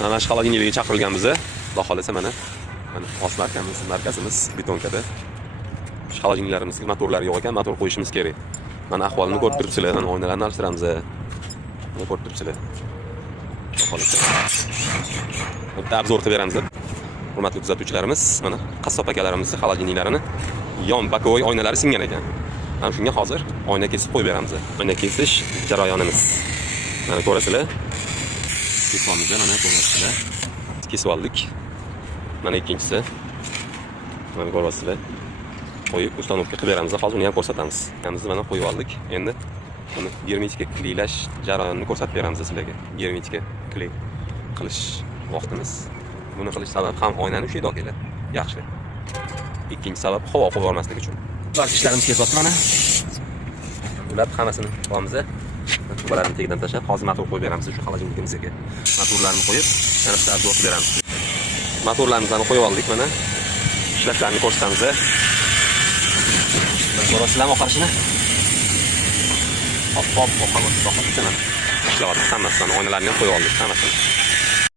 Mana shu xolodilniyga chaqirilganmiz. Xudo xolasa mana os markazimiz betonkada. Shu xolodilniklarimizga motorlar yo'q ekan, motor qo'yishimiz kerak. Mana ahvolini ko'rib turibsizlar, mana oynalarni alishtiramiz. Mana ko'rib turibsizlar. Xudo xolasa. Bitta obzor qilib beramiz. Hurmatli kuzatuvchilarimiz, mana qassob akalarimizning xolodilniklarini yon bokovoy oynalari singan ekan. Mana shunga hozir oyna kesib qo'yib beramiz. Oyna kesish jarayonimiz. Mana ko'rasizlar. Kesib olamiz, mana ko'rasizlar. Kesib oldik. Mana ikkinchisi. Mana ko'rasizlar. Qo'yib ustanovka qilib beramiz. Hozir uni ham ko'rsatamiz. Hamimizni mana qo'yib oldik. Endi buni germetika klilash jarayonini ko'rsatib beramiz sizlarga. Germetika qilish vaqtimiz. Buni qilish sababi ham oynani ushlaydi akalar. Yaxshi. Ikkinchi sabab havo qo'yib olmaslik uchun. Barcha ishlarimiz ketyapti mana. Ular hammasini qilamiz. Tubalarni tagidan tashlab, hozir motor qo'yib beramiz shu xolodilnikimizga. Motorlarni qo'yib, yana bitta obzor qilib beramiz. Motorlarimizni qo'yib oldik mana. Ishlashlarini ko'rsatamiz. Ko'rasizlarmi oqarishini? Hop, oqarib, ishlayapti hammasini. Oynalarni ham qo'yib oldik hammasini.